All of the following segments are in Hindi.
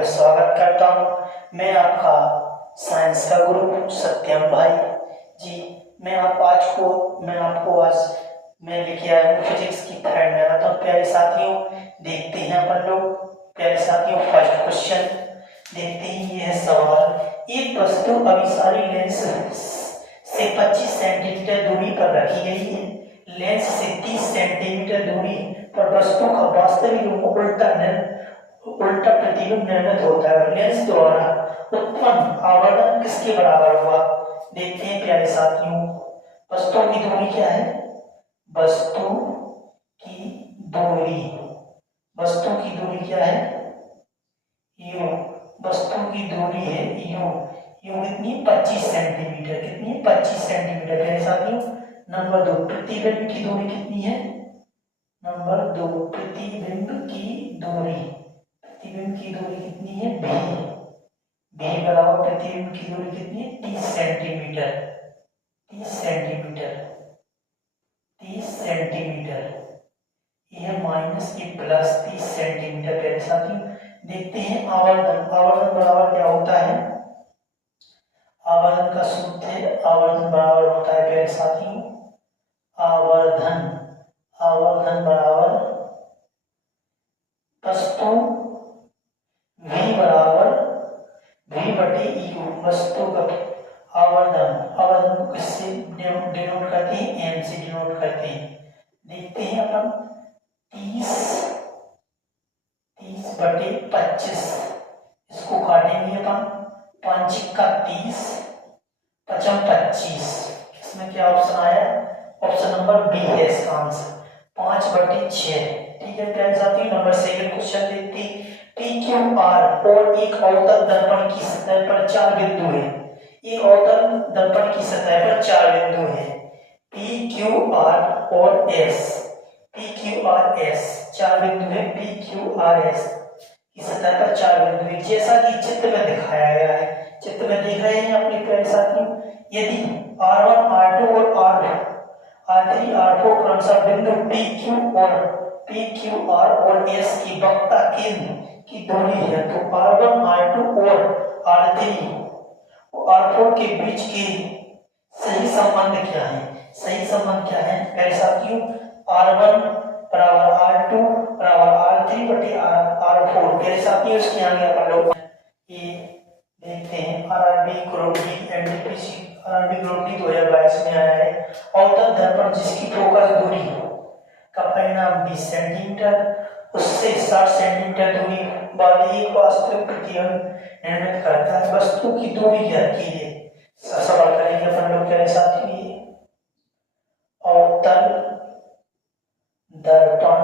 में स्वागत करता हूँ। मैं आपका साइंस का गुरु सत्यम भाई जी। मैं आपको आज मैं लेके आया हूँ फिजिक्स की थर्ड मैराथन। प्यारे साथियों, देखते हैं अपन लोग। प्यारे साथियों, फर्स्ट क्वेश्चन देखते हैं। ये है सवाल, एक वस्तु अभिसारी लेंस से 25 सेंटीमीटर दूरी पर रखी गई है। लेंस से 30 सेंटीमीटर दूरी पर वस्तु का वास्तविक उल्टा प्रतिबिंब निर्मित होता है। लेंस द्वारा उत्पन्न आवर्धन किसके बराबर हुआ? देखते हैं प्यारे साथियों। वस्तु की दूरी क्या है? वस्तु की दूरी क्या है? यू। वस्तु की दूरी है यू। कितनी? 25 सेंटीमीटर। कितनी? 25 सेंटीमीटर। प्यारे साथियों, नंबर 2, प्रतिबिंब की दूरी कितनी है? नंबर 2, प्रतिबिंब की दूरी कितनी है? बी बराबर प्रतिबिंब की दूरी कितनी है? 30 सेंटीमीटर। 30 सेंटीमीटर। यह माइनस ए प्लस 30 सेंटीमीटर। प्यारे साथियों, देखते हैं आवर्धन बराबर क्या होता है? आवर्धन का सूत्र है, आवर्धन बराबर होता है प्यारे साथियों, आवर्धन बराबर वस्तु v बराबर v बटे यू। वस्तु का आवर्धन को किससे डिनोट करते हैं? m से डिनोट करते हैं। देखते हैं अपन 30 बटे 25, इसको काटेंगे अपन। 5 का 30, 5 25। इसमें क्या ऑप्शन आया? ऑप्शन नंबर बी है इसका आंसर, 5 बटे 6। ठीक है प्यारे साथियों, नंबर 2 क्वेश्चन देखते हैं। पी क्यू आर और एक अवतल दर्पण की सतह पर 4 बिंदु है। एक अवतल दर्पण की सतह पर 4 बिंदु है, पी क्यू आर और एस। चार बिंदु है पी क्यू आर एस की सतह पर 4 बिंदु है, जैसा कि चित्र में दिखाया गया है। चित्र में देख रहे हैं अपने प्यारे साथियों। यदि R1, R2 और R3, R4 क्रमशः बिंदु PQ R और S की वक्रता केंद्र की दूरी है, तो R1, R2 और R3 और R4 के बीच के सही संबंध क्या है? प्यारे साथियों, R1 बराबर R2 बराबर R3 बटे R4। प्यारे साथियों, इसके आगे अपन लोग ये देखते हैं। RRB group D NTPC RRB group D 2022 में आया है। अवतल दर्पण जिसकी फोकस दूरी का परिणाम 20 सेंटीमीटर, उससे 60 सेंटीमीटर दूरी वाले एक वास्तविक प्रतिबिंब निर्मित करता है। वस्तु की दूरी क्या है? सवाल करेंगे अपन लोग प्यारे साथियों। अवतल दर्पण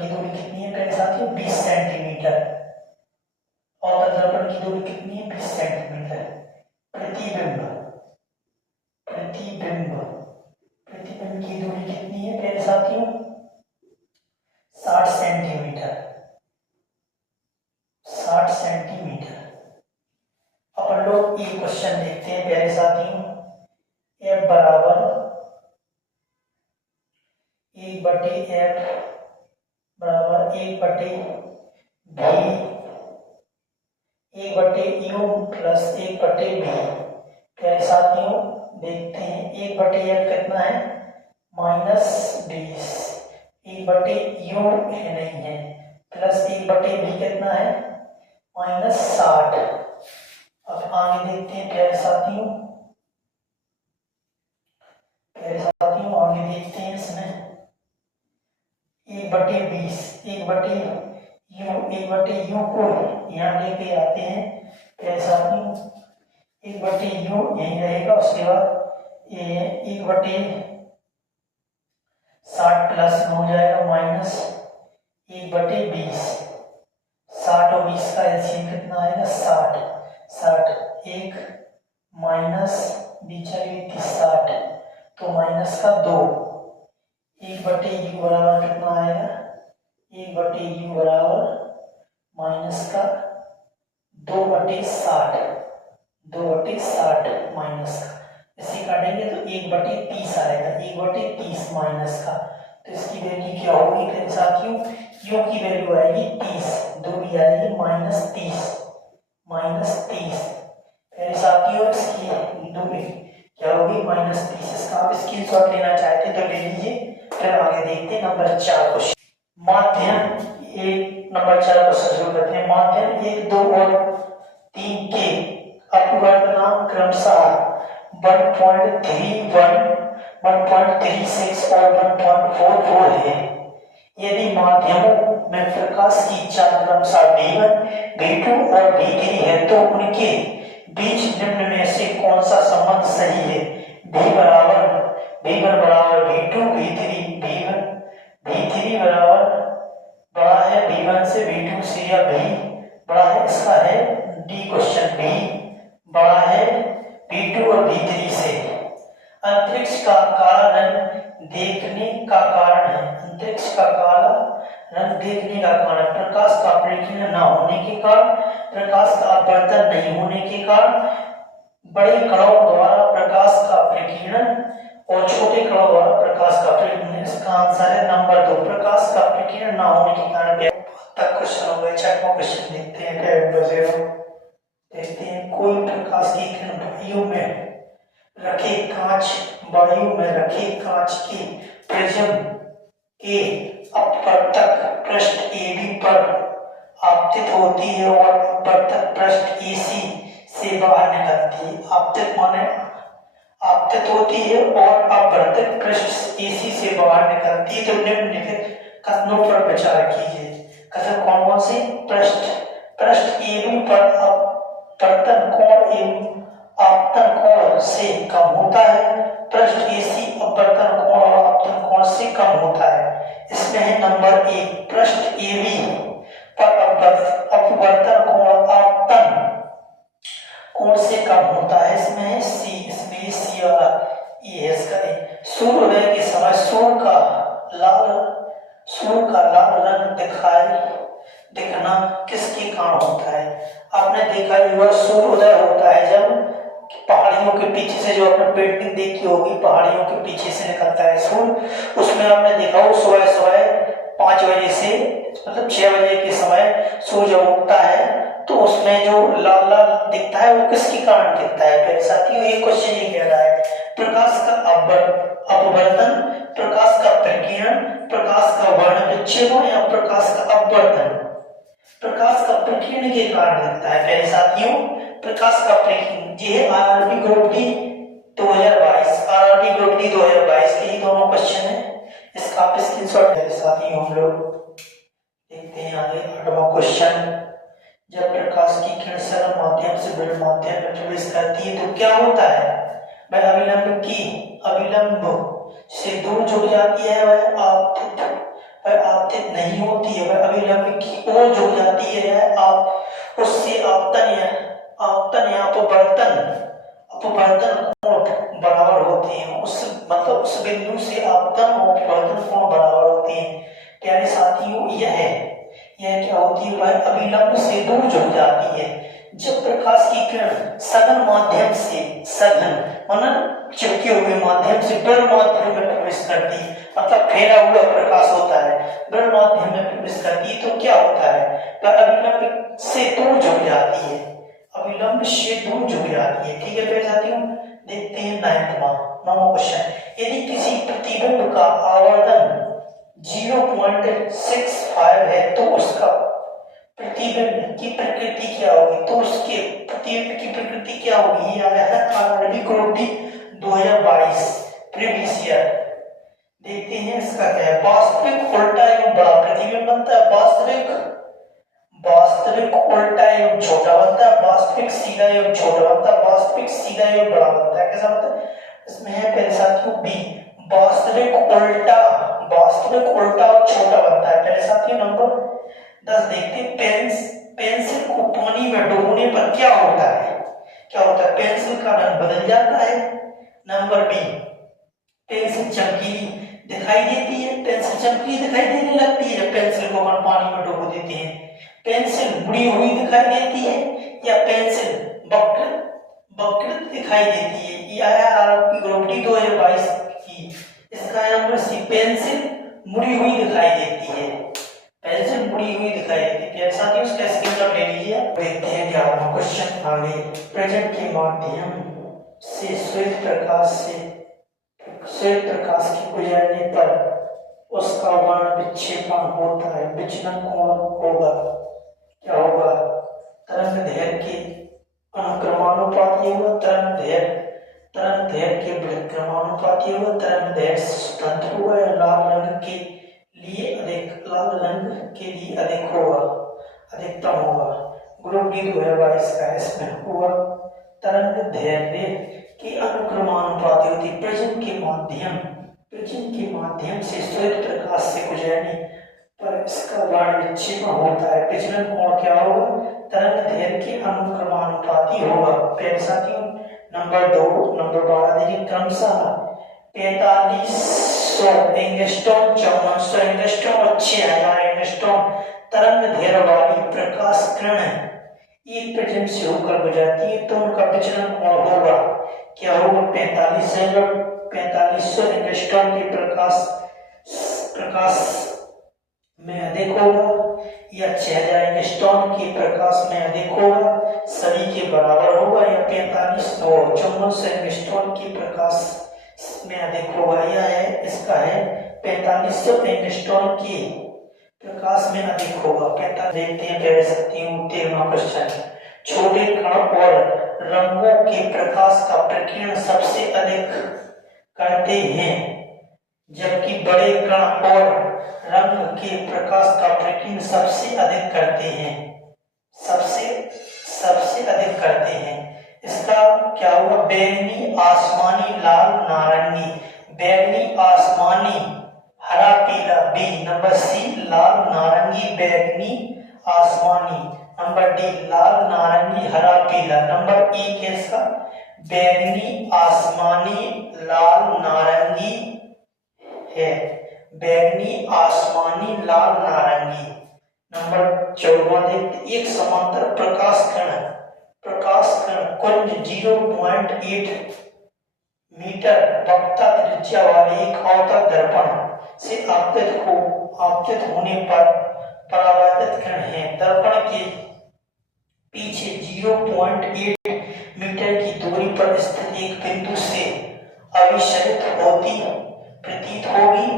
की दूरी कितनी है प्यारे साथियों? 20 सेंटीमीटर। अवतल दर्पण की दूरी कितनी है? 20 सेंटीमीटर। प्रतिबिंब की दूरी कितनी है प्यारे साथियों? 60 सेंटीमीटर। अपन लोग ये क्वेश्चन देखते हैं प्यारे साथियों। F बराबर 1 बटे F बराबर 1 बटे V 1 बटे U प्लस 1 बटे V। प्यारे साथियों, देखते हैं 1 बटे F कितना है? -20। 1 बटे U है नहीं है, प्लस 1 बटे V कितना है? -60। अब आगे देखते हैं प्यारे साथियों। आगे देखते हैं इसमें 1 बटे 20, 1 बटे U को यहाँ लेके आते हैं प्यारे साथियों। 1 बटे U यही रहेगा। उसके बाद ये 1 बटे 60 प्लस में हो जाएगा माइनस 1 बटे 20। 60 और 20 का एलसीएम कितना आएगा? 60। 1 माइनस 20 चलिए 60, तो माइनस का 2। 1 बटे U बराबर कितना आएगा? 1 बटे U बराबर माइनस का 2 बटे 60 माइनस का, इसे काटेंगे तो 1 बटे 30 आएगा। 1 बटे 30 माइनस का तो इसकी वैल्यू क्या होगी मेरे साथियों, यू की वैल्यू आएगी 30, 2 भी आएगी -30, मेरे साथियों इसकी दूरी क्या होगी -30। इसका आप स्क्रीनशॉट लेना चाहते तो ले लीजिए। फिर आगे देखते हैं नंबर 4 क्वेश्चन। माध्यम एक नंबर 4 क्वेश्चन शुरू करते हैं। माध्यम 1, 2 और 3 के अपवर्तनांक क्रमशः 1.31, 1.36 और 1.44 है। यदि माध्यमों में प्रकाश की चाल क्रमशः V1, V2 और V3 है तो उनके बीच निम्न में से कौन सा संबंध सही है? V1 बराबर V2, V3 बराबर बड़ा है V1 से, V2 से, या V बड़ा है, इसका है डी क्वेश्चन, V बड़ा है V2 और V3 से। अंतरिक्ष का काला रंग देखने का कारण है, अंतरिक्ष का काला रंग देखने का कारण प्रकाश का परिकीर्ण न होने के कारण, प्रकाश का अपवर्तन नहीं होने के कारण, बड़े कणों द्वारा प्रकाश का परिकीर्ण और छोटे कणों द्वारा प्रकाश का परिकीर्ण। इसका आंसर है नंबर 2, प्रकाश का परिकीर्ण न होने के कारण। तक क्वेश्चन हो गए। 6वां क्वेश्चन देखते हैं। देखते हैं कोई प्रकाश की किरण वायु में रखे कांच के प्रिज्म के अपवर्तक पृष्ठ AB पर आपतित होती है और अपवर्तक पृष्ठ AC से बाहर निकलती है। आपतित होती है और अपवर्तक पृष्ठ AC से बाहर निकलती है। तो निम्नलिखित कथनों पर विचार कीजिए। कथन कौन से? पृष्ठ AB पर अपवर्तन कोण एवं आपतन कोण से कम होता है, पृष्ठ AC अपवर्तन कोण और आपतन कोण से कम होता है। इसमें है नंबर 1, पृष्ठ AB पर अपवर्तन कोण आपतन कोण से कम होता है। इसमें है C, इसमें C वाला ये है इसका। सूर्योदय के समय सूर्य का लाल रंग दिखना किसके कारण होता है? आपने देखा होगा सूर्योदय होता है जब पहाड़ियों के पीछे से, जो आपने पेंटिंग देखी होगी पहाड़ियों के पीछे से निकलता है सूर्य, उसमें आपने देखा हो सुबह 5 बजे से मतलब 6 बजे के समय सूर्य उगता है, तो उसमें जो लाल लाल दिखता है वो किसके कारण दिखता है? फिर साथियों ये क्वेश्चन ये कह रहा है प्रकाश का अपवर्तन, प्रकाश का परिकीर्ण, प्रकाश का वर्णविच्छेदन या प्रकाश का अपवर्तन। प्रकाश का परिकीर्ण के कारण लगता है। पहले साथियों प्रकाश का परिकीर्ण ये आरआरबी ग्रुप डी 2022 के ही दोनों क्वेश्चन है। इसका आप स्क्रीनशॉट ले साथियों। हम लोग देखते हैं आगे 8वां क्वेश्चन। जब प्रकाश की किरण सरल माध्यम से बड़े माध्यम में प्रवेश करती है तो क्या होता है? वह अभिलंब से दूर झुक जाती है, वह आपतित नहीं होती है, वह अभिलंब की ओर झुक जाती है, आप उससे आपतन या अपवर्तन कोण बराबर होते हैं। उस बिंदु से आपतन और अपवर्तन कोण बराबर होते हैं। प्यारे साथियों यह क्या होती है? वह अभिलंब से दूर झुक जाती है। जब प्रकाश की किरण सघन माध्यम से चिपके हुए माध्यम से बृहद माध्यम में प्रवेश करती है, मतलब फैला हुआ प्रकाश होता है, बृहद माध्यम में प्रवेश करती है तो क्या होता है? वह अभिलंब से दूर झुक जाती है, अभिलंब से दूर झुक जाती है। ठीक है प्यारे साथियों, देखते हैं 9वां क्वेश्चन। यदि किसी प्रतिबिंब का आवर्धन 0.65 है तो उसका प्रतिबिंब की प्रकृति क्या होगी? तो उसके प्रतिबिंब की प्रकृति क्या होगी? ये आया है RRB group D 2022 previous year. देखते हैं इसका क्या है। वास्तविक उल्टा एवं बड़ा प्रतिबिंब बनता है, वास्तविक उल्टा एवं छोटा बनता है, वास्तविक सीधा एवं छोटा बनता है, वास्तविक सीधा एवं बड़ा बनता है। कैसा बनता है? इसमें है पहले साथियों बी, वास्तविक उल्टा और छोटा बनता है। पहले साथियों नंबर 10 देखते हैं। पेंसिल को पानी में डुबोने पर क्या होता है? पेंसिल का रंग बदल जाता है। नंबर बी, पेंसिल चमकीली दिखाई देती है, पेंसिल चमकीली दिखाई देने लगती है जब पेंसिल को अपन पानी में डुबो देते हैं। पेंसिल मुड़ी हुई दिखाई देती है या पेंसिल वक्र दिखाई देती है। ये आया आरआरबी ग्रुप डी 2022 की। इसका नंबर सी, पेंसिल मुड़ी हुई दिखाई देती है, पेंसिल मुड़ी हुई दिखाई देती है। प्यारे साथियों इसका स्क्रीनशॉट ले लीजिए। देखते हैं 11वां क्वेश्चन आगे। प्रेजेंट के माध्यम से श्वेत प्रकाश के गुजरने पर उसका वर्ण विक्षेपण होता है, विचलन कोण होगा, क्या होगा? तरंग दैर्घ्य के अनुक्रमानुपाती होगा, तरंग दैर्घ्य के व्युत्क्रमानुपाती होगा, तरंग दैर्घ्य स्वतंत्र होगा, या लाल रंग के लिए अधिक होगा, अधिकतम होगा। ग्रुप डी 2022 का इसमें होगा तरंग दैर्घ्य की अनुक्रमानुपाती होती। प्रिज्म के माध्यम से श्वेत प्रकाश से गुजरने पर इसका वर्ण विक्षेपण होता है, विचलन कोण क्या होगा? तरंग दैर्घ्य के अनुक्रमानुपाती होगा। प्यारे साथियों नंबर 12 देखिए, क्रमशः 4500 एंगस्ट्रॉम, 5400 एंगस्ट्रॉम और 6000 एंगस्ट्रॉम तरंग दैर्घ्य वाली प्रकाश किरण एक प्रिज्म से होकर गुजरती है तो उनका विचलन कोण होगा, क्या होगा? 4500 एंगस्ट्रॉम के प्रकाश में अधिक होगा, या 6000 एंगस्ट्रॉम के प्रकाश में अधिक होगा, सभी के बराबर होगा, या 4500 और 5400 एंगस्ट्रॉम के प्रकाश में अधिक होगा। यह है इसका है 4500 एंगस्ट्रॉम के प्रकाश में अधिक होगा। देखते हैं प्यारे साथियों 13वां क्वेश्चन। छोटे कण और रंगों के प्रकाश का प्रकीर्णन सबसे अधिक करते हैं, जबकि बड़े कण और रंग के प्रकाश का प्रकीर्णन सबसे अधिक करते हैं, सबसे अधिक करते हैं। इसका क्या हुआ? बैंगनी, आसमानी, लाल, नारंगी। बैंगनी, आसमानी, हरा, पीला, बी। नंबर सी लाल, नारंगी, बैंगनी, आसमानी। नंबर डी लाल, नारंगी, हरा, पीला। नंबर ई के इसका बैंगनी, आसमानी, लाल, नारंगी है, बैंगनी, आसमानी, लाल, नारंगी। नंबर 14 देखते, एक समांतर प्रकाश कण कुंज 0.8 मीटर वक्रता त्रिज्या वाले एक अवतल दर्पण से आपतित होने पर परावर्तित किरण है। दर्पण के पीछे 0.8 मीटर की दूरी पर स्थित एक बिंदु से अभिसरित होती प्रतीत होगी।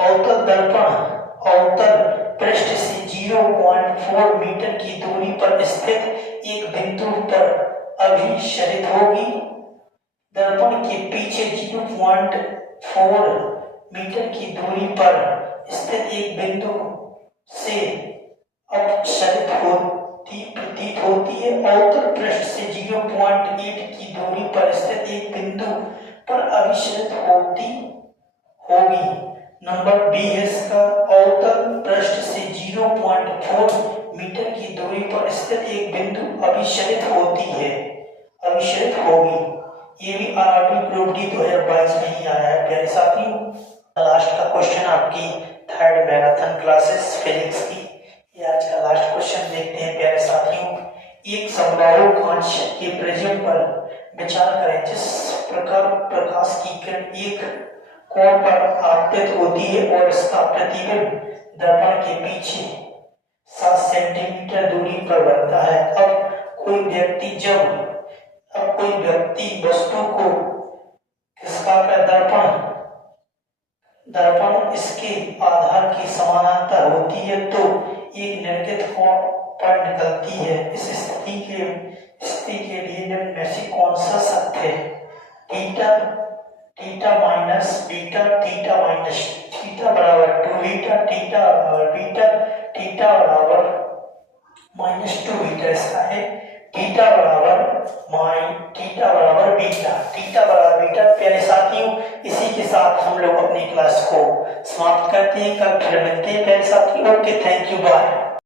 अवतल पृष्ठ से 0.4 मीटर की दूरी पर स्थित एक बिंदु पर अभिसरित होगी। दर्पण के पीछे 0.4 मीटर की दूरी पर स्थित एक बिंदु से अपसरित होती प्रतीत होती है। अवतल पृष्ठ से 0.8 की दूरी पर स्थित एक बिंदु पर अभिसरित होती होगी। नंबर बी है इसका, अवतल पृष्ठ से 0.4 मीटर की दूरी पर स्थित एक बिंदु अभिसरित होती है, अभिसरित होगी। ये भी आरआरबी ग्रुप डी 2022 में ही आया है। प्यारे साथियों लास्ट का क्वेश्चन आपकी थर्ड मैराथन क्लासेस फिजिक्स की, ये आज का लास्ट क्वेश्चन देखते हैं। प्यारे साथियों एक समबाहु कांच के प्रिज्म पर विचार करें जिस प्रकार प्रकाश की किरण एक कोण पर आपतित होती है और इसका प्रतिबिंब दर्पण के पीछे 7 सेंटीमीटर दूरी पर बनता है। अब कोई व्यक्ति वस्तु को खिसकाकर दर्पण इसके आधार के समानांतर होती है तो एक निर्णित कोण पर निकलती है। इस स्थिति के लिए निम्न में से कौन सा सत्य है? Theta minus beta, theta minus theta बराबर 2 बीटा, थीटा बराबर बीटा, थीटा बराबर माइनस 2 बीटा। इसका है थीटा बराबर बीटा, थीटा बराबर बीटा। प्यारे साथियों इसी के साथ हम लोग अपनी क्लास को समाप्त करते हैं। कल फिर मिलते हैं प्यारे साथियों। Okay, thank you, bye.